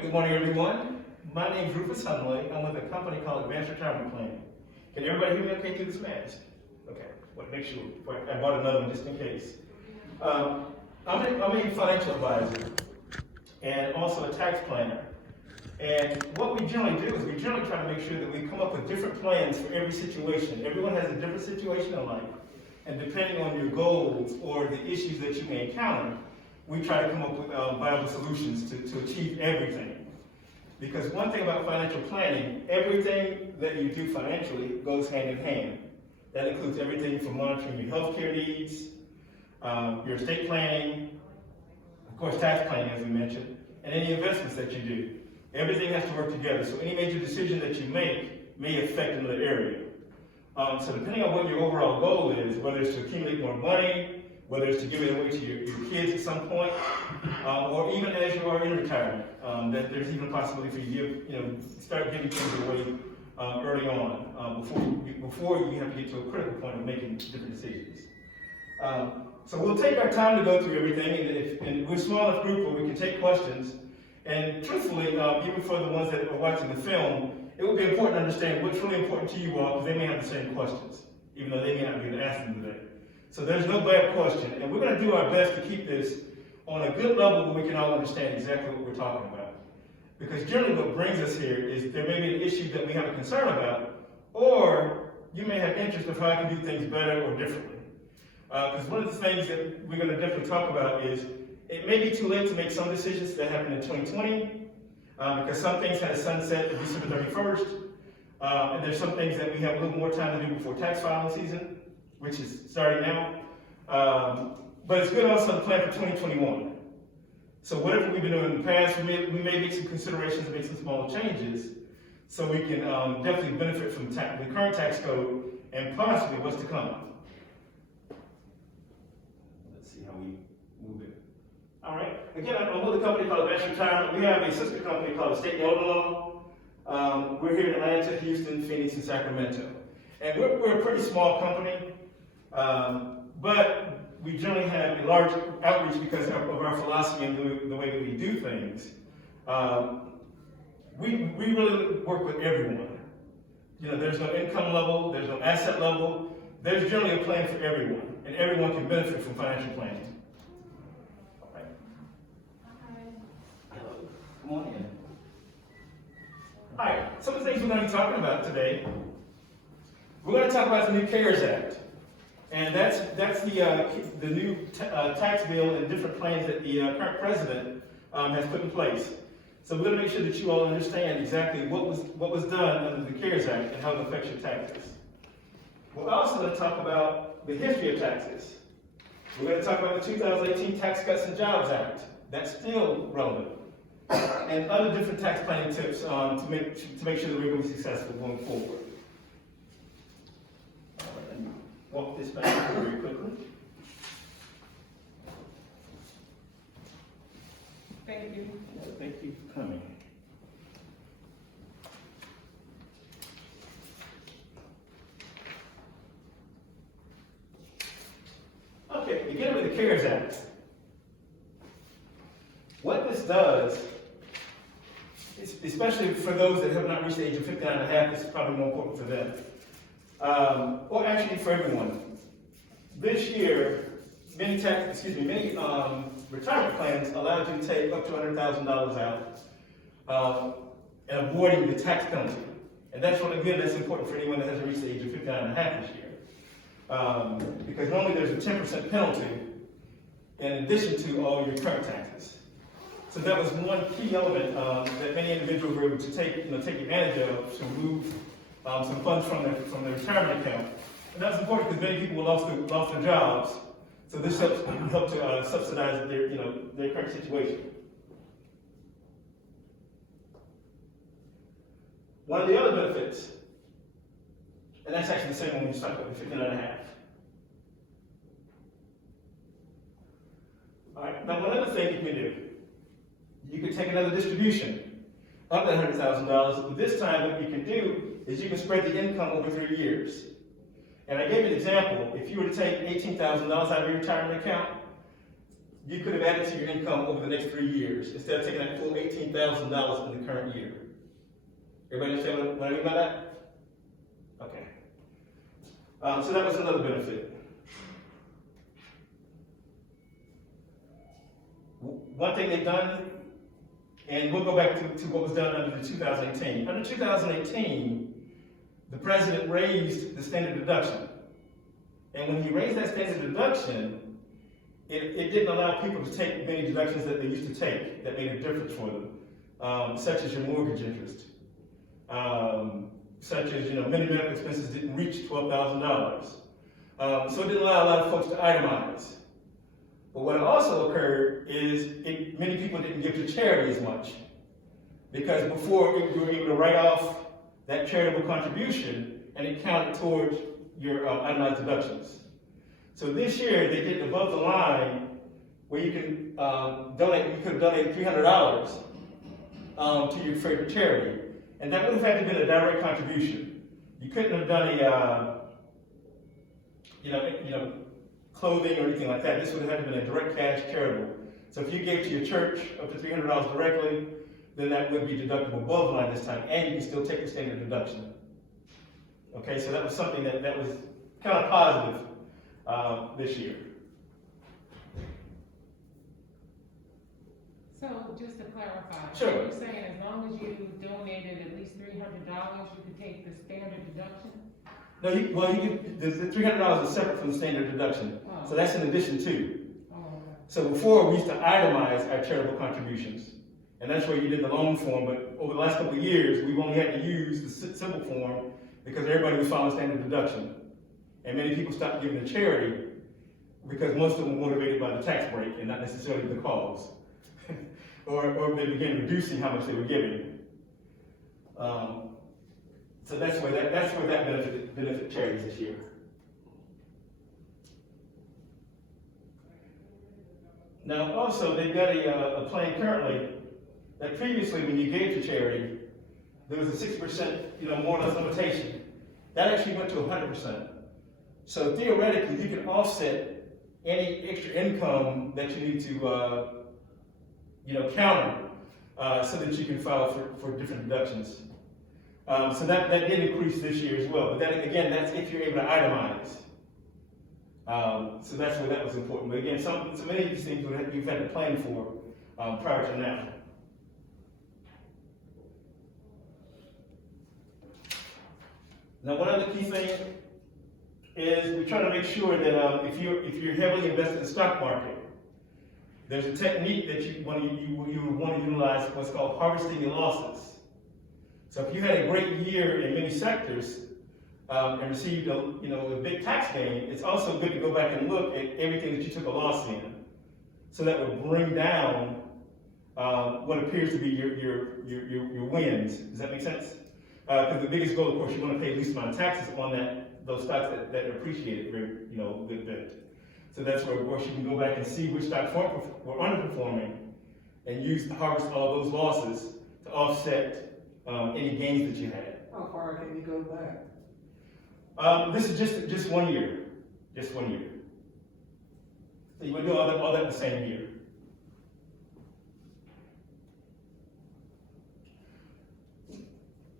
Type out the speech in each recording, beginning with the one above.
right, good morning, everyone. My name is Rufus Hunley. I'm with a company called Advanced Retirement Planning. Can everybody hear me okay through this mask? Okay, want to make sure. I bought another one just in case. I'm a financial advisor and also a tax planner. And what we generally do is we generally try to make sure that we come up with different plans for every situation. Everyone has a different situation in life. And depending on your goals or the issues that you may encounter, we try to come up with viable solutions to achieve everything. Because one thing about financial planning, everything that you do financially goes hand in hand. That includes everything from monitoring your healthcare needs, your estate planning, of course tax planning as we mentioned, and any investments that you do. Everything has to work together, so any major decision that you make may affect another area. So depending on what your overall goal is, whether it's to accumulate more money, whether it's to give it away to your kids at some point, or even as you are in retirement, that there's even a possibility for you to start giving things away early on, before you have to get to a critical point of making different decisions. So we'll take our time to go through everything, and we're a small enough group where we can take questions. And truthfully, even for the ones that are watching the film, it would be important to understand what's really important to you all, because they may have the same questions, even though they may not be able to ask them today. So there's no bad question, and we're going to do our best to keep this on a good level where we can all understand exactly what we're talking about. Because generally what brings us here is there may be an issue that we have a concern about, or you may have interest of how I can do things better or differently. Because one of the things that we're going to definitely talk about is it may be too late to make some decisions that happened in 2020, because some things had a sunset at December 31st, and there's some things that we have a little more time to do before tax filing season, which is starting now. But it's good also to plan for 2021. So whatever we've been doing in the past, we may make some considerations and make some smaller changes, so we can definitely benefit from the current tax code and possibly what's to come. Let's see how we move it. All right. Again, I'm with a company called Advanced Retirement. We have a sister company called Estate Elder Law. We're here in Atlanta, Houston, Phoenix, and Sacramento. And we're a pretty small company, but we generally have a large outreach because of our philosophy and the way that we do things. We really work with everyone. There's no income level, there's no asset level. There's generally a plan for everyone, and everyone can benefit from financial planning. Come on in. All right, some of the things we're going to be talking about today. We're going to talk about the new CARES Act, and that's the new tax bill and different plans that the current president has put in place. So we're going to make sure that you all understand exactly what was done under the CARES Act and how it affects your taxes. We're also going to talk about the history of taxes. We're going to talk about the 2018 Tax Cuts and Jobs Act. That's still relevant. And other different tax planning tips to make sure that we're going to be successful going forward. All right, let me walk this back very quickly. Thank you. Thank you for coming. Okay, beginning with the CARES Act. What this does, especially for those that have not reached the age of 59 and a half, this is probably more important for them. Or actually for everyone. This year, many retirement plans allow you to take up to $100,000 out and avoiding the tax penalty. And that's important for anyone that hasn't reached the age of 59 and a half this year. Because normally there's a 10% penalty in addition to all your current taxes. So that was one key element that many individuals were able to take advantage of to remove some funds from their retirement account. And that's important because many people lost their jobs. So this helped to subsidize their current situation. One of the other benefits, and that's actually the same one we just talked about, the 59 and a half. All right, now one other thing you can do. You can take another distribution of that $100,000, but this time what you can do is you can spread the income over 3 years. And I gave you an example. If you were to take $18,000 out of your retirement account, you could have added to your income over the next 3 years instead of taking that full $18,000 in the current year. Everybody understand what I mean by that? Okay. So that was another benefit. One thing they've done, and we'll go back to what was done under the 2018. Under 2018, the president raised the standard deduction. And when he raised that standard deduction, it didn't allow people to take many deductions that they used to take that made a difference for them, such as your mortgage interest, such as, many medical expenses didn't reach $12,000. So it didn't allow a lot of folks to itemize. But what also occurred is many people didn't give to charity as much. Because before, you were able to write off that charitable contribution and it counted towards your itemized deductions. So this year, they did above the line where you can donate, you could have donated $300 to your favorite charity. And that would have had to have been a direct contribution. You couldn't have done clothing or anything like that. This would have had to been a direct cash charitable. So if you gave to your church up to $300 directly, then that would be deductible above the line this time, and you can still take the standard deduction. Okay, so that was something that was kind of positive this year. So just to clarify, Sure. you're saying as long as you donated at least $300, you could take the standard deduction? No, the $300 is separate from the standard deduction. Oh. So that's in addition to. Oh, okay. So before, we used to itemize our charitable contributions. And that's where you did the loan form, but over the last couple of years, we've only had to use the simple form because everybody was following standard deduction. And many people stopped giving to charity because most of them were motivated by the tax break and not necessarily the cause. or they began reducing how much they were giving. So that's where that benefit charities this year. Now, also, they've got a plan currently that previously, when you gave to charity, there was a 60%, more or less limitation. That actually went to 100%. So theoretically, you can offset any extra income that you need to, counter, so that you can file for different deductions. So that did increase this year as well. But that, again, that's if you're able to itemize. So that's where that was important. But again, so many of these things you've had to plan for prior to now. Now, one other key thing is we try to make sure that if you're heavily invested in the stock market, there's a technique that you want to utilize, what's called harvesting your losses. So if you had a great year in many sectors and received a big tax gain, it's also good to go back and look at everything that you took a loss in. So that will bring down what appears to be your wins. Does that make sense? Because the biggest goal, of course, you want to pay the least amount of taxes on those stocks that are appreciated very, good bit. So that's where, of course, you can go back and see which stocks were underperforming and harvest all of those losses to offset any gains that you had. How far can you go back? This is just 1 year. Just 1 year. So you would do all that the same year.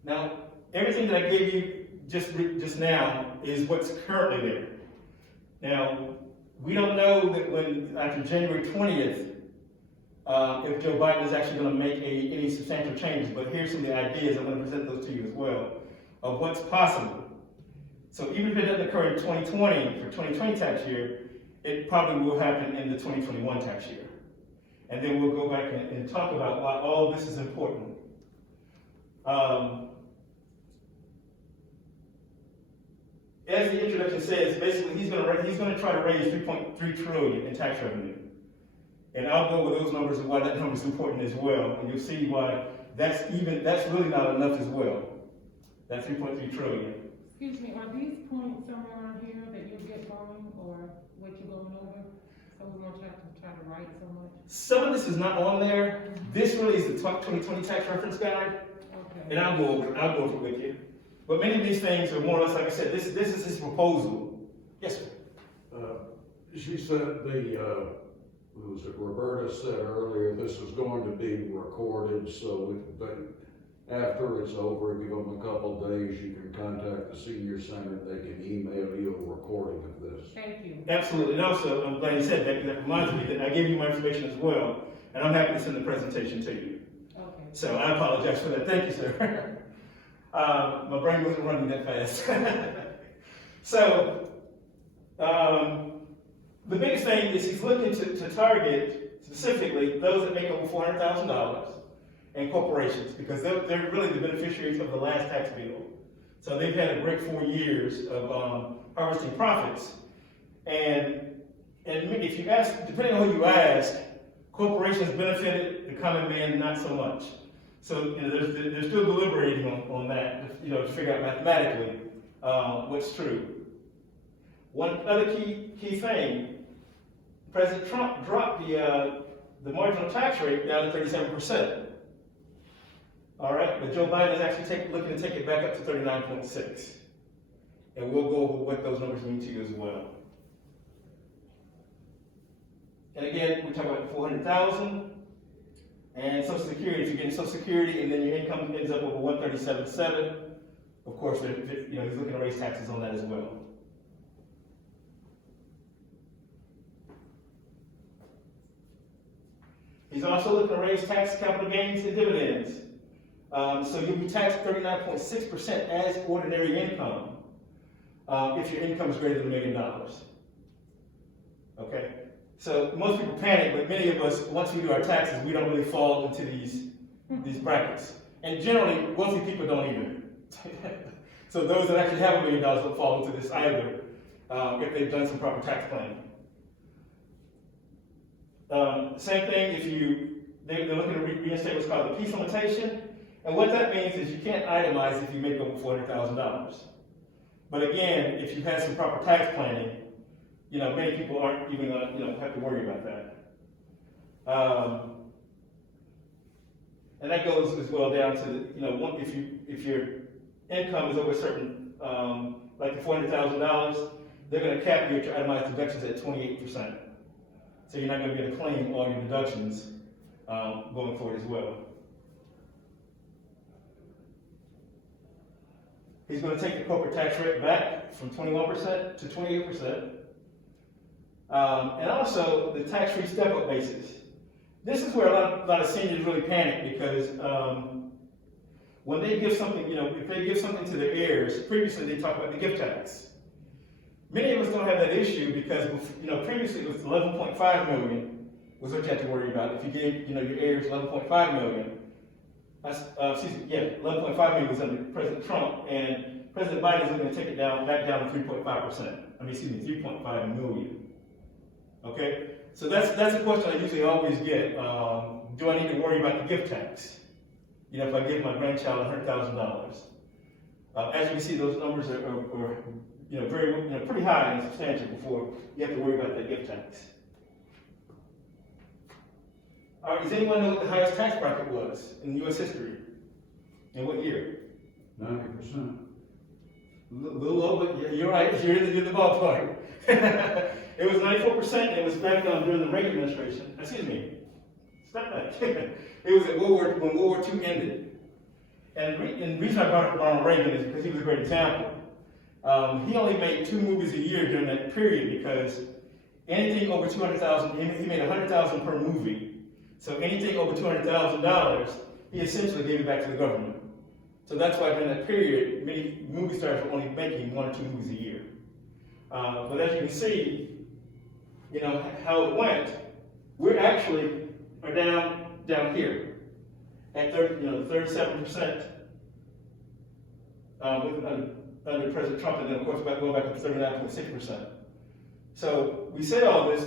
Now, everything that I gave you just now is what's currently there. Now, we don't know that when after January 20th, if Joe Biden is actually going to make any substantial changes, but here's some of the ideas. I'm going to present those to you as well, of what's possible. So even if it doesn't occur in 2020, for 2020 tax year, it probably will happen in the 2021 tax year. And then we'll go back and talk about why all of this is important. As the introduction says, basically he's going to try to raise $3.3 trillion in tax revenue. And I'll go with those numbers and why that number is important as well. And you'll see why that's really not enough as well. That $3.3 trillion. Excuse me, are these points somewhere on here that you get going or what you're going over? So we won't have to try to write so much? Some of this is not on there. This really is the 2020 tax reference guide. Okay. And I'll go over it with you. But many of these things are more or less, like I said, this is his proposal. Yes, sir. She said the was it Roberta said earlier, this is going to be recorded, so after it's over, give them a couple days, you can contact the senior center, they can email you a recording of this. Thank you. Absolutely, and also, I'm glad you said that, because that reminds me that I gave you my information as well, and I'm happy to send the presentation to you. Okay. So I apologize for that, thank you, sir. My brain wasn't running that fast. So, the biggest thing is he's looking to target specifically those that make over $400,000 and corporations, because they're really the beneficiaries of the last tax bill. So they've had a great 4 years of harvesting profits. And if you ask, depending on who you ask, corporations benefited, the common man not so much. So they're still deliberating on that, to figure out mathematically what's true. One other key thing, President Trump dropped the marginal tax rate down to 37%. All right, but Joe Biden is actually looking to take it back up to 39.6. And we'll go over what those numbers mean to you as well. And again, we talk about 400,000 and Social Security. If you're getting Social Security and then your income ends up over 137.7, of course, he's looking to raise taxes on that as well. He's also looking to raise tax capital gains and dividends. So you'll be taxed 39.6% as ordinary income if your income is greater than $1 million. Okay? So most people panic, but many of us, once we do our taxes, we don't really fall into these brackets. And generally, wealthy people don't either. So those that actually have $1 million don't fall into this either if they've done some proper tax planning. Same thing, they're looking to reinstate what's called the piece limitation. And what that means is you can't itemize if you make over $400,000. But again, if you have some proper tax planning, many people aren't even going to, have to worry about that. And that goes as well down to, if your income is over a certain, like the $400,000, they're going to cap your itemized deductions at 28%. So you're not going to be able to claim all your deductions going forward as well. He's going to take the corporate tax rate back from 21% to 28%. And also the tax-free step-up basis. This is where a lot of seniors really panic because when they give something, if they give something to their heirs, previously they talked about the gift tax. Many of us don't have that issue because, previously it was 11.5 million was what you had to worry about. If you gave, your heirs 11.5 million, 11.5 million was under President Trump, and President Biden is going to take it back down to 3.5%. 3.5 million. Okay? So that's a question I usually always get. Do I need to worry about the gift tax? If I give my grandchild $100,000. As you can see, those numbers are very, pretty high and substantial before you have to worry about that gift tax. All right, does anyone know what the highest tax bracket was in U.S. history? In what year? 90%. A little low, but yeah, you're right. You're in the ballpark. It was 94%. It was back during the Reagan administration. Excuse me. Step back. It was when World War II ended. And the reason I brought up Ronald Reagan is because he was a great example. He only made 2 movies a year during that period because anything over $200,000, he made $100,000 per movie. So anything over $200,000, he essentially gave it back to the government. So that's why during that period, many movie stars were only making 1 or 2 movies a year. But as you can see, how it went, we actually are down here at 37% under President Trump, and then of course going back up to 39.6%. So we say all this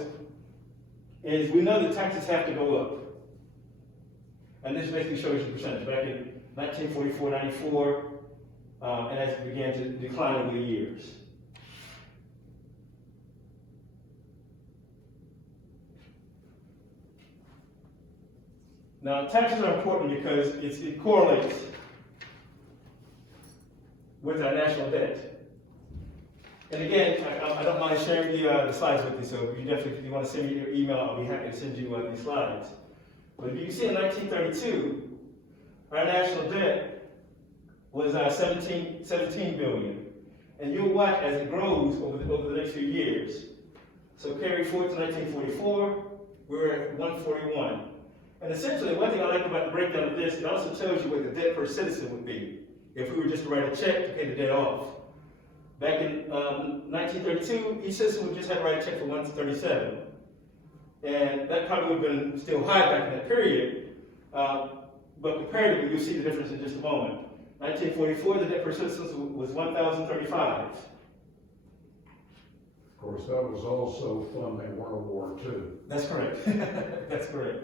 is we know that taxes have to go up. And this basically shows you the percentage. Back in 1944, 94, and as it began to decline over the years. Now, taxes are important because it correlates with our national debt. And again, I don't mind sharing the slides with you, so if you want to send me your email, I'll be happy to send you these slides. But if you can see in 1932, our national debt was 17 billion. And you'll watch as it grows over the next few years. So carry forward to 1944, we're at 141. And essentially, one thing I like about the breakdown of this, it also tells you what the debt per citizen would be if we were just to write a check to pay the debt off. Back in 1932, each citizen would just have to write a check for 137. And that probably would have been still high back in that period. But comparatively, you'll see the difference in just a moment. 1944, the debt per citizen was 1,035. Of course, that was also funding World War II. That's correct. That's correct.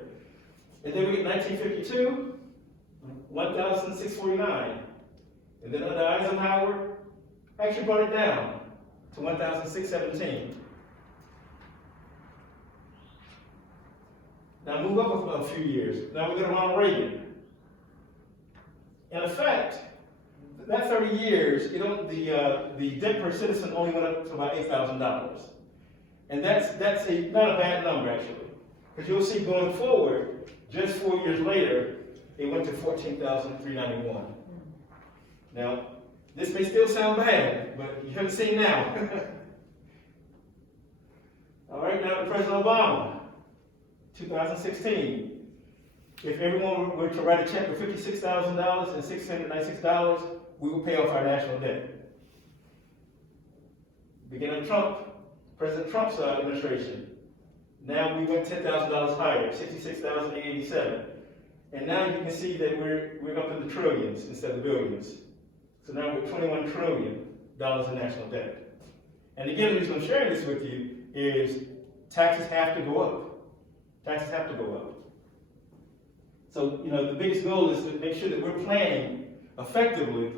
And then we get 1952, 1,649. And then under Eisenhower, actually brought it down to 1,617. Now move up a few years. Now we get Ronald Reagan. In effect, that 30 years, the debt per citizen only went up to about $8,000. And that's not a bad number, actually. Because you'll see going forward, just 4 years later, it went to $14,391. Now, this may still sound bad, but you haven't seen now. All right, now to President Obama, 2016. If everyone were to write a check for $56,000 and $696, we will pay off our national debt. Beginning of Trump, President Trump's administration, now we went $10,000 higher, $66,887. And now you can see that we're up in the trillions instead of billions. So now we're $21 trillion in national debt. And again, the reason I'm sharing this with you is taxes have to go up. Taxes have to go up. So, the biggest goal is to make sure that we're planning effectively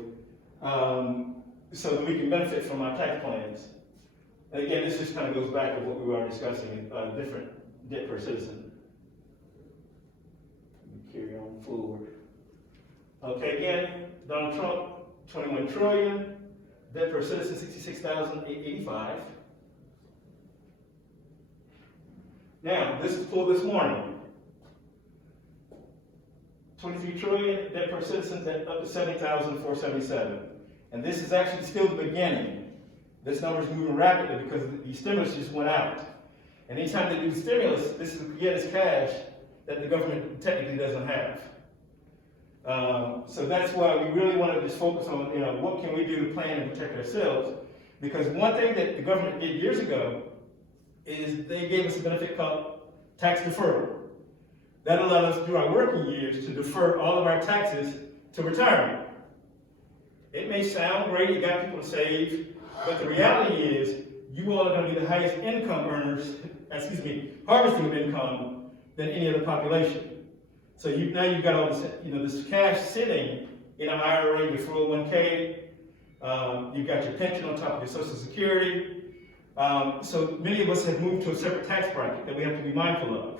so that we can benefit from our tax plans. And again, this just kind of goes back to what we were discussing, different debt per citizen. Carry on forward. Okay, again, Donald Trump, 21 trillion, debt per citizen, 66,885. Now, this is pulled this morning. 23 trillion, debt per citizen, up to 70,477. And this is actually still the beginning. This number is moving rapidly because the stimulus just went out. And anytime they do stimulus, this is cash that the government technically doesn't have. So that's why we really want to just focus on, what can we do to plan and protect ourselves? Because one thing that the government did years ago is they gave us a benefit called tax deferral. That allowed us through our working years to defer all of our taxes to retirement. It may sound great, it got people to save, but the reality is you all are going to be the highest income earners, harvesting of income than any other population. So now you've got all this, this cash sitting in an IRA, your 401k, you've got your pension on top of your Social Security. So many of us have moved to a separate tax bracket that we have to be mindful of.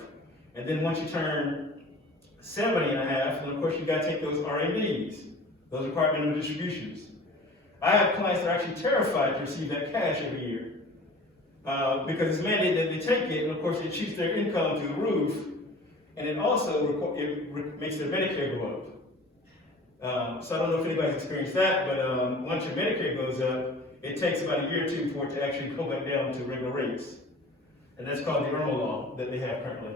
And then once you turn 70 and a half, then of course you've got to take those RMDs, those required minimum distributions. I have clients that are actually terrified to receive that cash every year because it's mandated that they take it, and of course it shoots their income through the roof, and it also makes their Medicare go up. So I don't know if anybody's experienced that, but once your Medicare goes up, it takes about a year or two for it to actually go back down to regular rates. And that's called the IRMA law that they have currently.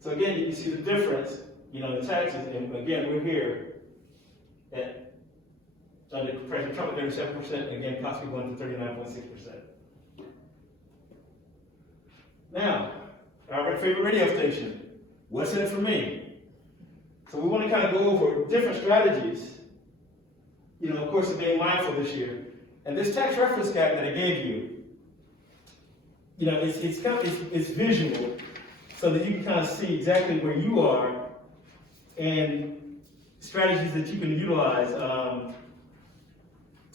So again, you can see the difference, the taxes, and again, we're here at, under President Trump at 37%, and again, possibly going to 39.6%. Now, our favorite radio station, what's in it for me? So we want to kind of go over different strategies, of course, of being mindful this year. And this tax reference guide that I gave you, it's visual, so that you can kind of see exactly where you are and strategies that you can utilize to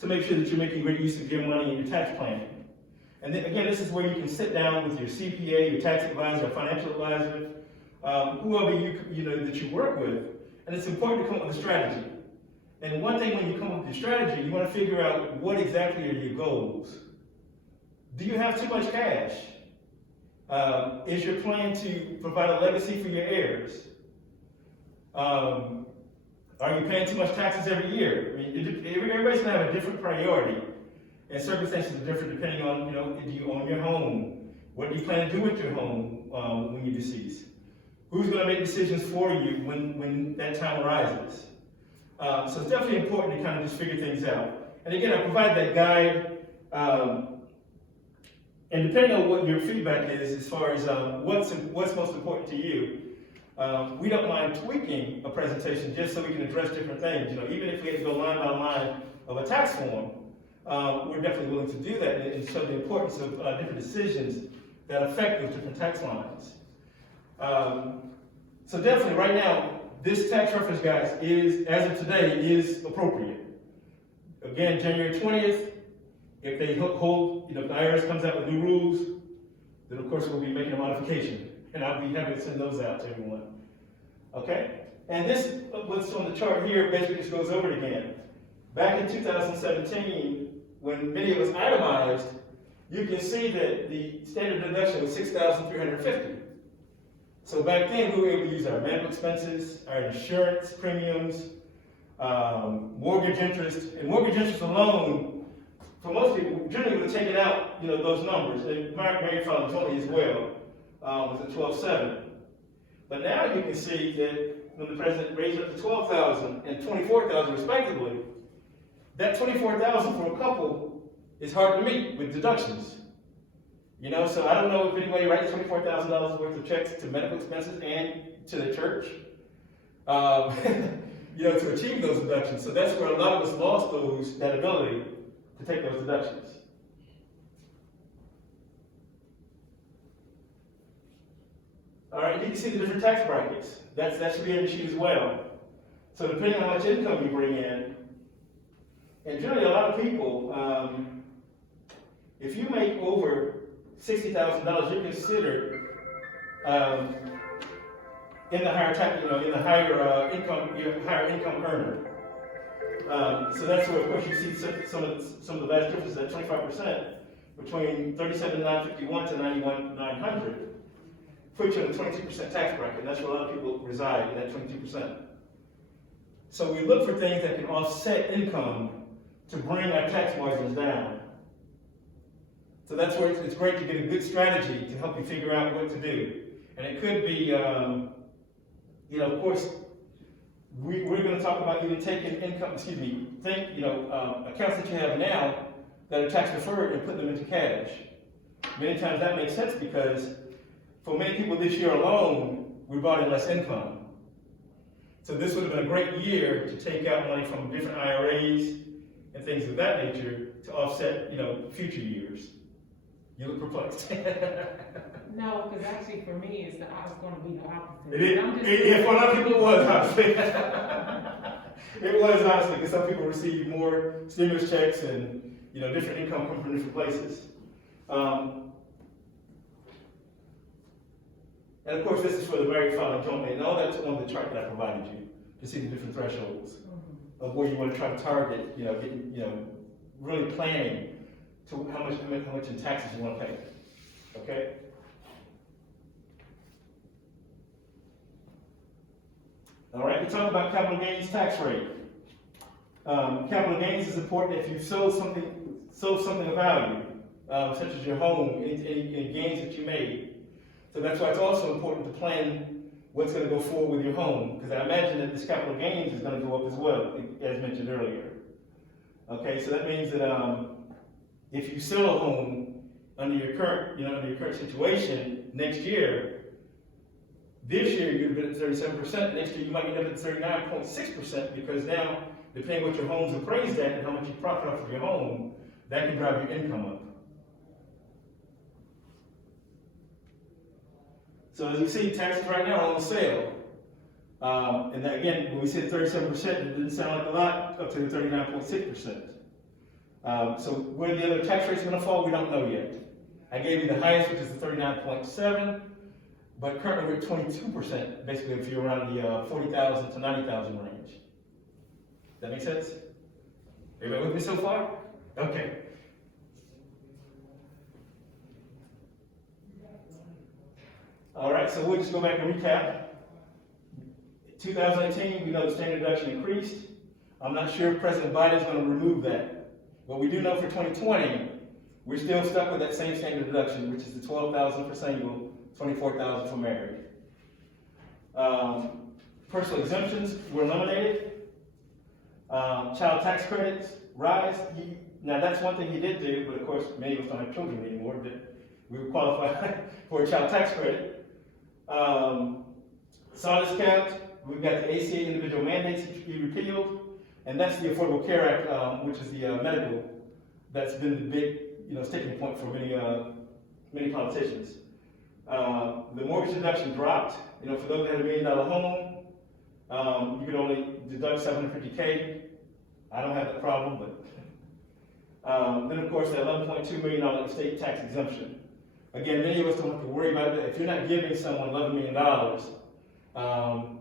make sure that you're making great use of your money and your tax planning. And then, again, this is where you can sit down with your CPA, your tax advisor, financial advisor, whoever that you work with, and it's important to come up with a strategy. And one thing when you come up with your strategy, you want to figure out what exactly are your goals. Do you have too much cash? Is your plan to provide a legacy for your heirs? Are you paying too much taxes every year? I mean, everybody's gonna have a different priority, and circumstances are different depending on, do you own your home? What do you plan to do with your home when you're deceased? Who's gonna make decisions for you when that time arises? So it's definitely important to kind of just figure things out. And again, I provide that guide, and depending on what your feedback is as far as what's most important to you, we don't mind tweaking a presentation just so we can address different things. Even if we had to go line by line of a tax form, we're definitely willing to do that and show the importance of different decisions that affect those different tax lines. So definitely right now, this tax reference guide is, as of today, is appropriate. Again, January 20th, if they hold, if the IRS comes out with new rules, then of course we'll be making a modification. And I'll be happy to send those out to everyone. Okay? And this, what's on the chart here, basically just goes over it again. Back in 2017, when many was itemized, you can see that the standard deduction was $6,350. So back then, we were able to use our medical expenses, our insurance premiums, mortgage interest. And mortgage interest alone, for most people, generally would have taken out, those numbers. And Mary Fowler told me as well, was at 12.7. But now you can see that when the president raised it up to $12,000 and $24,000 respectively, that $24,000 for a couple is hard to meet with deductions. So I don't know if anybody writes $24,000 worth of checks to medical expenses and to the church, to achieve those deductions. So that's where a lot of us lost that ability to take those deductions. All right, you can see the different tax brackets. That should be in the sheet as well. So depending on how much income you bring in, and generally a lot of people, if you make over $60,000, you're considered in the higher tax, in the higher income, you're a higher income earner. So that's where, of course, you see some of the vast differences at 25% between $37,951 to $91,900. Put you in the 22% tax bracket, and that's where a lot of people reside, in that 22%. So we look for things that can offset income to bring our tax margins down. So that's where it's great to get a good strategy to help you figure out what to do. And it could be, of course, we're going to talk about even taking accounts that you have now that are tax deferred and put them into cash. Many times that makes sense because for many people this year alone, we brought in less income. So this would have been a great year to take out money from different IRAs and things of that nature to offset, future years. You look perplexed. No, because actually for me, I was going to be the opposite. Yeah, for a lot of people it was, honestly. It was, honestly, because some people receive more stimulus checks and, different income come from different places. And of course, this is for the very final joint, and all that's on the chart that I provided you to see the different thresholds of where you want to try to target, getting, really planning to how much in taxes you want to pay. Okay? All right, we talk about capital gains tax rate. Capital gains is important if you sold something of value, such as your home, any gains that you made. So that's why it's also important to plan what's going to go forward with your home, because I imagine that this capital gains is going to go up as well, as mentioned earlier. Okay, so that means that if you sell a home under your current situation next year, this year you've been at 37%. Next year you might end up at 39.6% because now, depending what your home's appraised at and how much you profit off of your home, that can drive your income up. So as you see, taxes right now are on sale. And that, again, when we said 37%, it didn't sound like a lot, up to the 39.6%. So where the other tax rates are going to fall, we don't know yet. I gave you the highest, which is the 39.7, but currently we're at 22%, basically if you're around the 40,000 to 90,000 range. That make sense? Everybody with me so far? Okay. All right, so we'll just go back and recap. 2018, we know the standard deduction increased. I'm not sure if President Biden is going to remove that. But we do know for 2020, we're still stuck with that same standard deduction, which is the $12,000 for single, $24,000 for married. Personal exemptions were eliminated. Child tax credits rise. Now that's one thing he did do, but of course many of us don't have children anymore that we would qualify for a child tax credit. Saw discount. We've got the ACA individual mandates that you repealed, and that's the Affordable Care Act, which is the medical. That's been the big, sticking point for many politicians. The mortgage deduction dropped. For those that had a $1 million home, you could only deduct $750K. I don't have that problem, but then of course the $11.2 million estate tax exemption. Again, many of us don't have to worry about that. If you're not giving someone $11 million,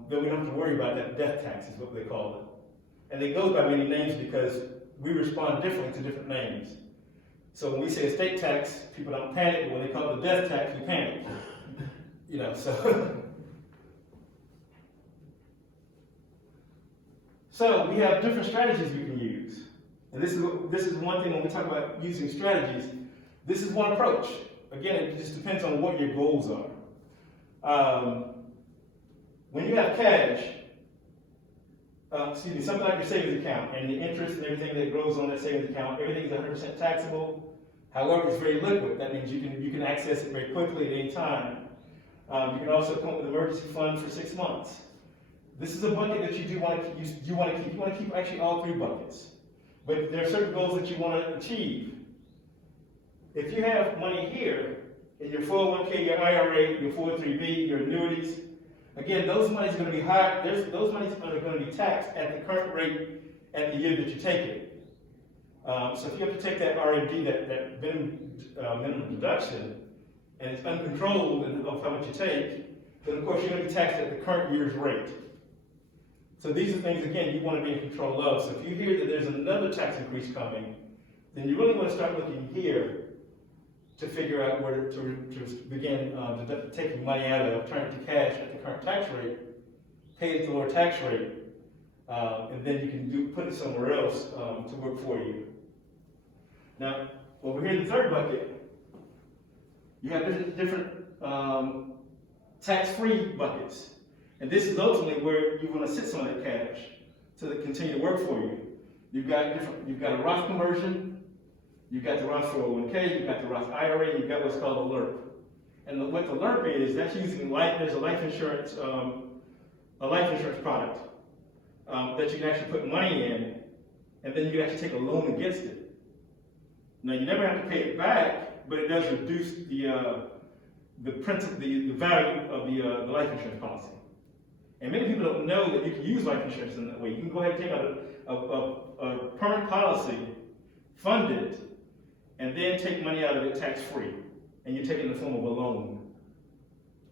then we don't have to worry about that. Death tax is what they call it. And it goes by many names because we respond differently to different names. So when we say estate tax, people don't panic, but when they call it the death tax, we panic. So we have different strategies we can use. And this is one thing when we talk about using strategies. This is one approach. Again, it just depends on what your goals are. When you have cash, something like your savings account and the interest and everything that grows on that savings account, everything is 100% taxable. However, it's very liquid. That means you can access it very quickly at any time. You can also come up with an emergency fund for 6 months. This is a bucket that you want to use. You want to keep actually all 3 buckets. But there are certain goals that you want to achieve. If you have money here in your 401k, your IRA, your 403b, your annuities, again, those monies are going to be high. Those monies are going to be taxed at the current rate at the year that you take it. So if you have to take that RMD, that minimum deduction, and it's uncontrolled of how much you take, then of course you're going to be taxed at the current year's rate. So these are things, again, you want to be in control of. So if you hear that there's another tax increase coming, then you really want to start looking here to figure out where to begin taking money out of, turn it to cash at the current tax rate, pay it at the lower tax rate, and then you can put it somewhere else to work for you. Now, over here in the third bucket, you have different tax-free buckets. And this is ultimately where you want to sit some of that cash to continue to work for you. You've got a Roth conversion, you've got the Roth 401k, you've got the Roth IRA, you've got what's called a LERP. And what the LERP is, that's using there's a life insurance product that you can actually put money in, and then you can actually take a loan against it. Now you never have to pay it back, but it does reduce the value of the life insurance policy. And many people don't know that you can use life insurance in that way. You can go ahead and take out a permanent policy, fund it, and then take money out of it tax-free. And you take it in the form of a loan.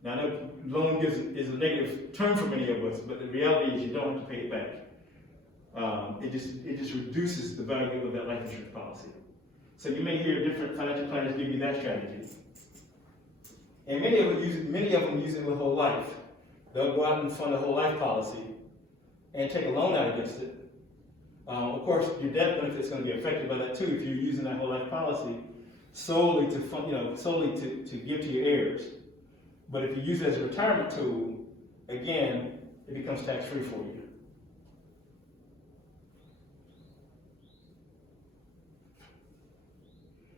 Now I know loan is a negative term for many of us, but the reality is you don't have to pay it back. It just reduces the value of that life insurance policy. So you may hear different financial planners give you that strategy. And many of them use it with whole life. They'll go out and fund a whole life policy and take a loan out against it. Of course, your death benefit is going to be affected by that too if you're using that whole life policy solely to give to your heirs. But if you use it as a retirement tool, again, it becomes tax-free for you.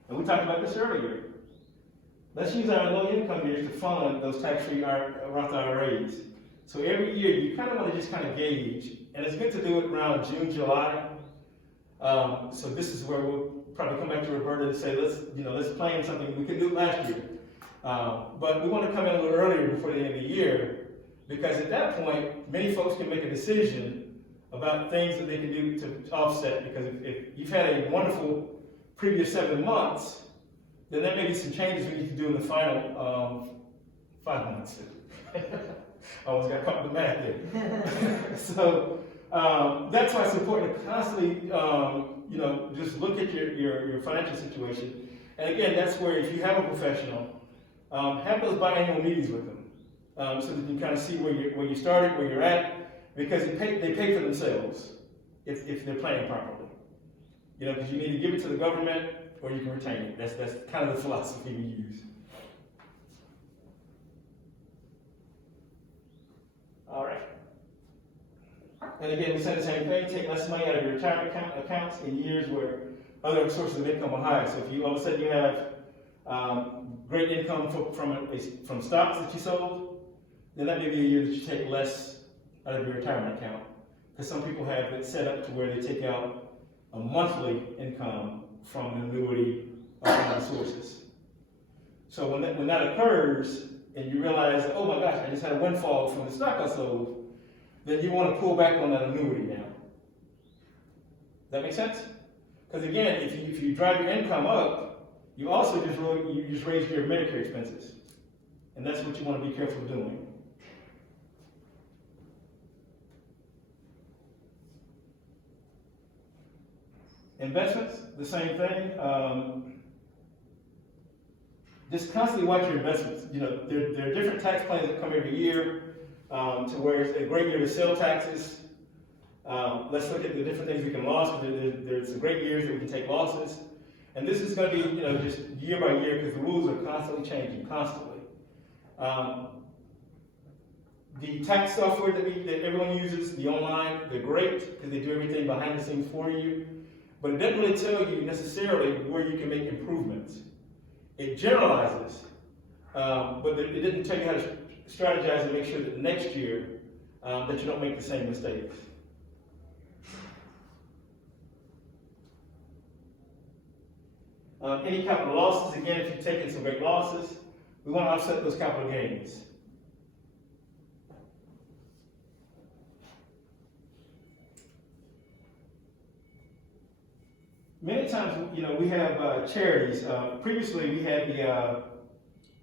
And we talked about this earlier. Let's use our low income years to fund those tax-free Roth IRAs. So every year you kind of want to just kind of gauge, and it's good to do it around June, July. So this is where we'll probably come back to Roberta and say, let's plan something. We could do it last year. But we want to come in a little earlier before the end of the year, because at that point, many folks can make a decision about things that they can do to offset. Because if you've had a wonderful previous 7 months, then there may be some changes we need to do in the final 5 months. I almost got caught with the math there. So That's why it's important to constantly, just look at your financial situation. And again, that's where if you have a professional, have those biannual meetings with them, so that you can kind of see where you started, where you're at, because they pay for themselves if they're planning properly. Because you need to give it to the government or you can retain it. That's kind of the philosophy we use. All right. And again, we said the same thing, take less money out of your retirement accounts in years where other sources of income are high. So if you all of a sudden you have great income from stocks that you sold, then that may be a year that you take less out of your retirement account. Because some people have it set up to where they take out a monthly income from an annuity or other sources. So when that occurs, and you realize, oh my gosh, I just had a windfall from the stock I sold, then you want to pull back on that annuity now. That make sense? Because again, if you drive your income up, you also just raise your Medicare expenses. And that's what you want to be careful of doing. Investments, the same thing. Just constantly watch your investments. There are different tax plans that come every year to where it's a great year to sell taxes. Let's look at the different things we can lose. There's some great years that we can take losses. And this is going to be, just year by year because the rules are constantly changing, constantly. The tax software that everyone uses, the online, they're great because they do everything behind the scenes for you. But it doesn't really tell you necessarily where you can make improvements. It generalizes, but it didn't tell you how to strategize and make sure that next year that you don't make the same mistakes. Any capital losses, again, if you've taken some great losses, we want to offset those capital gains. Many times, we have charities. Previously, we had again,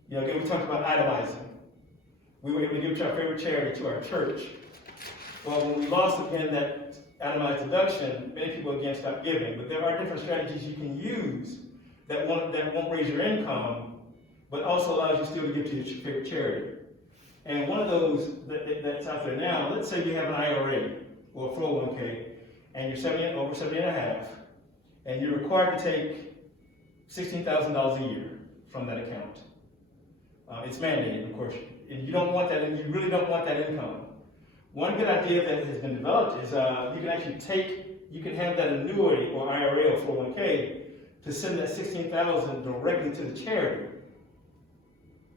we talked about itemizing. We were able to give to our favorite charity to our church. Well, when we lost again that itemized deduction, many people again stopped giving. But there are different strategies you can use that won't raise your income, but also allows you still to give to your favorite charity. And one of those that's out there now, let's say you have an IRA or a 401k, and you're over 70 and a half. And you're required to take $16,000 a year from that account. It's mandated, of course, and you don't want that, and you really don't want that income. One good idea that has been developed is you can have that annuity or IRA or 401k to send that $16,000 directly to the charity.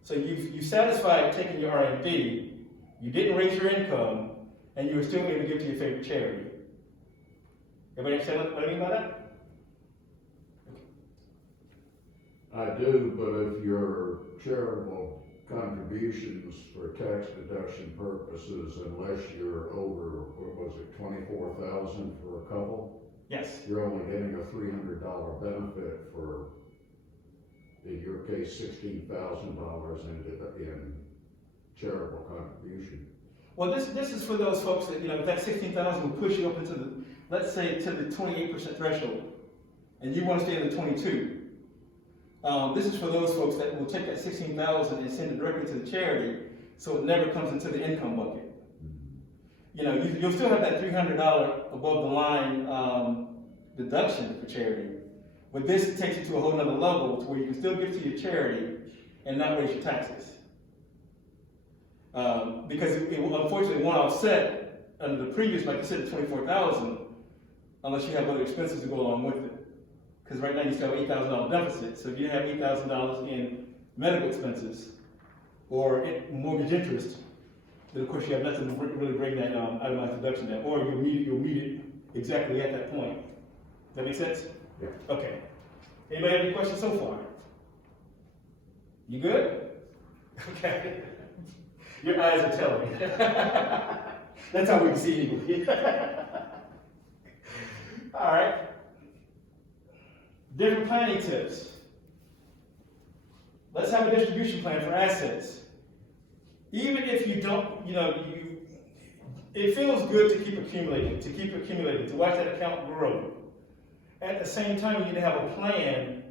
So you satisfied taking your R&D, you didn't raise your income, and you were still able to give to your favorite charity. Everybody understand what I mean by that? I do, but if your charitable contributions for tax deduction purposes, unless you're over, what was it, 24,000 for a couple? Yes. You're only getting a $300 benefit for, in your case, $16,000 in charitable contribution. Well, this is for those folks that, that 16,000 will push you up into the, let's say, to the 28% threshold, and you want to stay in the 22. This is for those folks that will take that $16,000 and send it directly to the charity, so it never comes into the income bucket. You'll still have that $300 above the line deduction for charity, but this takes you to a whole nother level to where you can still give to your charity and not raise your taxes. Because it unfortunately won't offset under the previous, like you said, the $24,000, unless you have other expenses to go along with it. Because right now you still have $8,000 deficit. So if you have $8,000 in medical expenses or mortgage interest, then of course you have nothing to really bring that itemized deduction down, or you'll meet it exactly at that point. Does that make sense? Yeah. Okay. Anybody have any questions so far? You good? Okay. Your eyes are telling me. That's how we can see you. All right. Different planning tips. Let's have a distribution plan for assets. Even if you don't, it feels good to keep accumulating, to watch that account grow. At the same time, you need to have a plan,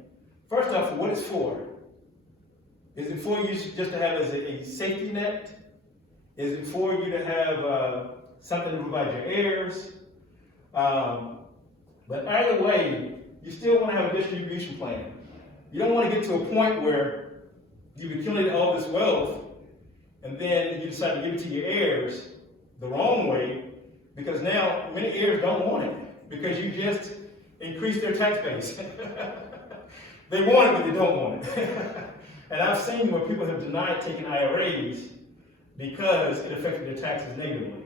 first off, for what it's for. Is it for you just to have as a safety net? Is it for you to have something to provide your heirs? But either way, you still want to have a distribution plan. You don't want to get to a point where you've accumulated all this wealth and then you decide to give it to your heirs the wrong way, because now many heirs don't want it because you just increased their tax base. They want it, but they don't want it. And I've seen where people have denied taking IRAs because it affected their taxes negatively.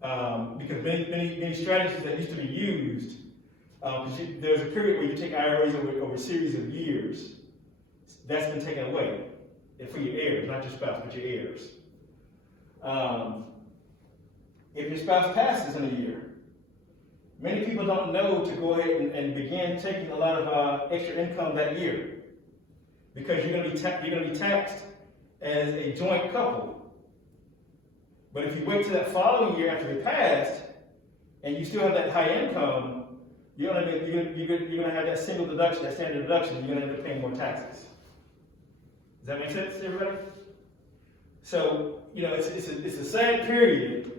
Because many strategies that used to be used, there's a period where you take IRAs over a series of years. That's been taken away. And for your heirs, not your spouse, but your heirs. If your spouse passes in a year, many people don't know to go ahead and begin taking a lot of extra income that year, because you're going to be taxed as a joint couple. But if you wait till that following year after they passed, and you still have that high income, you're going to have that single deduction, that standard deduction. You're going to end up paying more taxes. Does that make sense to everybody? So, it's a sad period,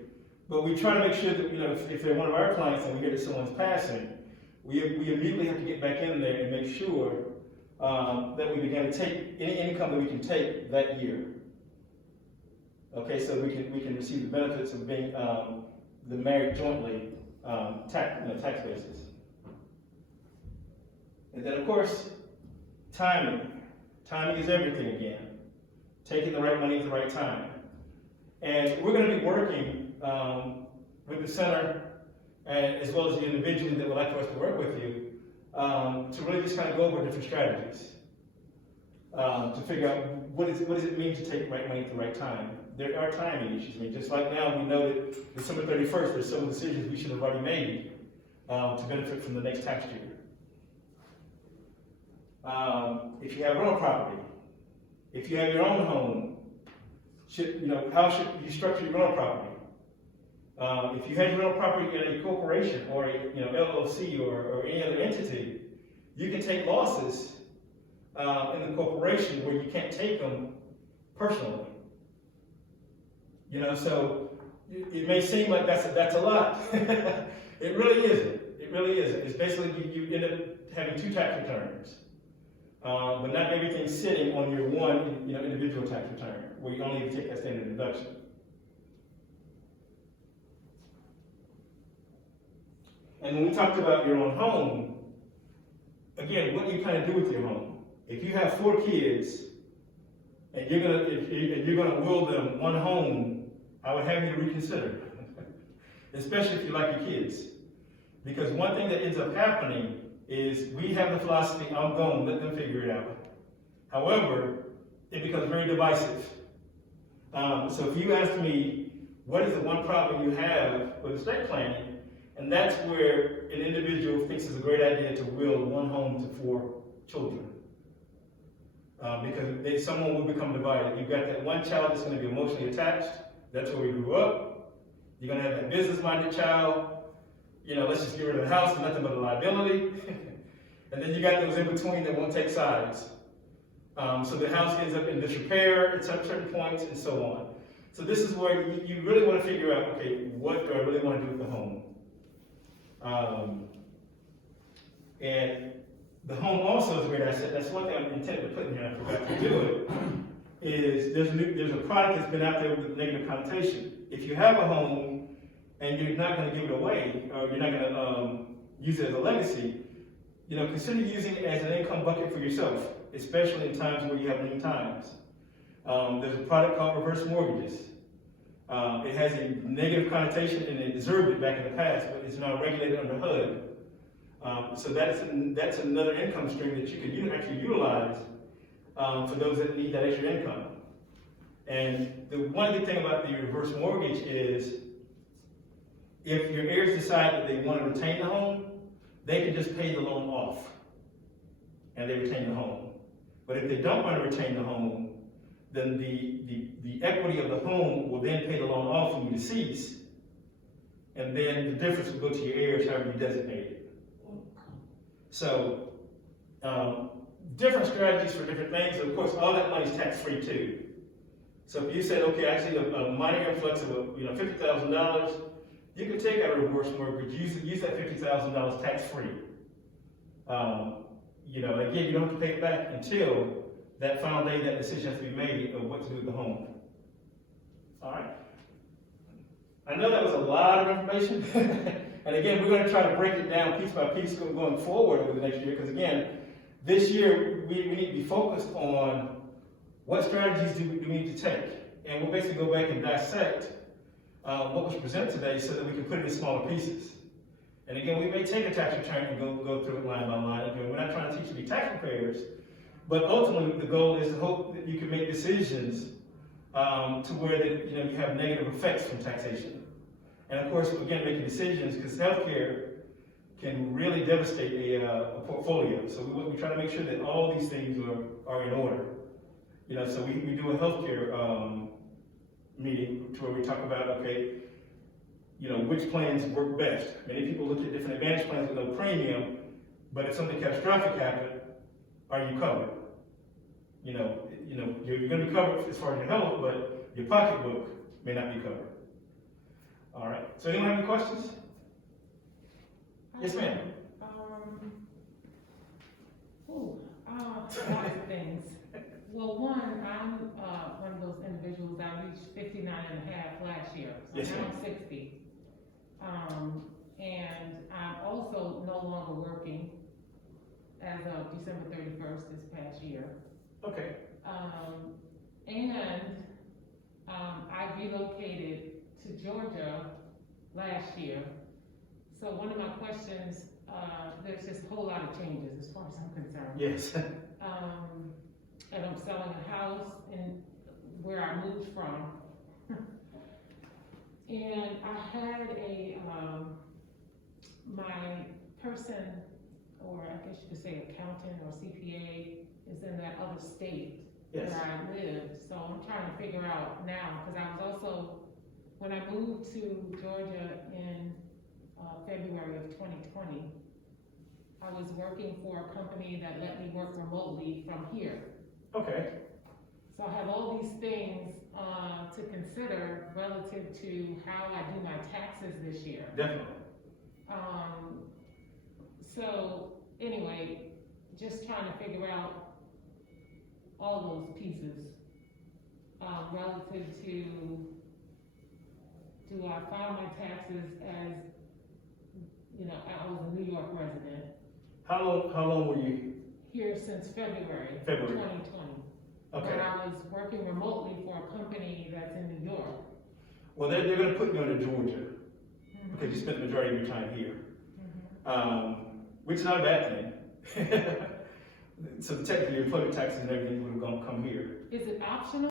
but we try to make sure that, if they're one of our clients and we hear that someone's passing, we immediately have to get back in there and make sure that we begin to take any income that we can take that year. Okay, so we can receive the benefits of being the married jointly tax basis. And then, of course, timing. Timing is everything again. Taking the right money at the right time. And we're going to be working with the center, and as well as the individuals that would like for us to work with you, to really just kind of go over different strategies. To figure out what does it mean to take the right money at the right time. There are timing issues. I mean, just like now, we know that December 31st, there's some decisions we should have already made to benefit from the next tax year. If you have rental property, if you have your own home, how should you structure your rental property? If you had your rental property in a corporation or a LLC or any other entity, you can take losses in the corporation where you can't take them personally. So it may seem like that's a lot. It really isn't. It really isn't. It's basically you end up having two tax returns. But not everything's sitting on your one individual tax return, where you only take that standard deduction. And when we talked about your own home, again, what do you plan to do with your home? If you have 4 kids and you're gonna will them one home, I would have you to reconsider, especially if you like your kids, because one thing that ends up happening is we have the philosophy, I'm gone, let them figure it out. However, it becomes very divisive. So if you ask me, what is the one problem you have with estate planning, and that's where an individual thinks it's a great idea to will one home to 4 children. Because someone will become divided. You've got that one child that's going to be emotionally attached, that's where we grew up. You're going to have that business-minded child, let's just get rid of the house, nothing but a liability. And then you got those in between that won't take sides. So the house ends up in disrepair at certain points and so on. So this is where you really want to figure out, okay, what do I really want to do with the home? And the home also is a great asset. That's one thing I'm intended to put in here, and I forgot to do it, is there's a product that's been out there with a negative connotation. If you have a home and you're not going to give it away, or you're not going to use it as a legacy, consider using it as an income bucket for yourself, especially in times where you have lean times. There's a product called reverse mortgages. It has a negative connotation, and it deserved it back in the past, but it's now regulated under HUD. So that's another income stream that you can actually utilize for those that need that extra income. And the one good thing about the reverse mortgage is, if your heirs decide that they want to retain the home, they can just pay the loan off, and they retain the home. But if they don't want to retain the home, then the equity of the home will then pay the loan off when you decease, and then the difference will go to your heirs, however you designate it. So, different strategies for different things, and of course, all that money is tax-free too. So if you said, okay, I see a minor influx of, $50,000, you could take out a reverse mortgage, use that $50,000 tax-free. Again, you don't have to pay it back until that final day that decision has to be made of what to do with the home. All right. I know that was a lot of information. And again, we're going to try to break it down piece by piece going forward over the next year. Because again, this year we need to be focused on what strategies do we need to take. And we'll basically go back and dissect what was presented today so that we can put it in smaller pieces. And again, we may take a tax return and go through it line by line. Again, we're not trying to teach you to be tax preparers, but ultimately the goal is to hope that you can make decisions to where that, you have negative effects from taxation. And of course, again, making decisions, because healthcare can really devastate a portfolio. So we try to make sure that all these things are in order. So we do a healthcare meeting to where we talk about, okay, which plans work best. Many people look at different advantage plans with no premium, but if something catastrophic happened, are you covered? You're going to be covered as far as your health, but your pocketbook may not be covered. All right. So anyone have any questions? Yes, ma'am. Lots of things. Well, one, I'm one of those individuals, I reached 59 and a half last year, so Yes, now ma'am. I'm 60. And I'm also no longer working as of December 31st this past year. Okay. I relocated to Georgia last year. So one of my questions, there's just a whole lot of changes as far as I'm concerned. Yes. And I'm selling a house in where I moved from. And I had my person, or I guess you could say accountant or CPA, is in that other state Yes. where I lived. So I'm trying to figure out now, because I was also, when I moved to Georgia in February of 2020, I was working for a company that let me work remotely from here. Okay. So I have all these things to consider relative to how I do my taxes this year. Definitely. So anyway, just trying to figure out all those pieces relative to, do I file my taxes as, I was a New York resident How long were you? here since February February. 2020. Okay. But I was working remotely for a company that's in New York. Well, they're going to put you into Georgia because you spent the majority of your time here, which is not a bad thing. So technically, your employment taxes and everything would have come here. Is it optional?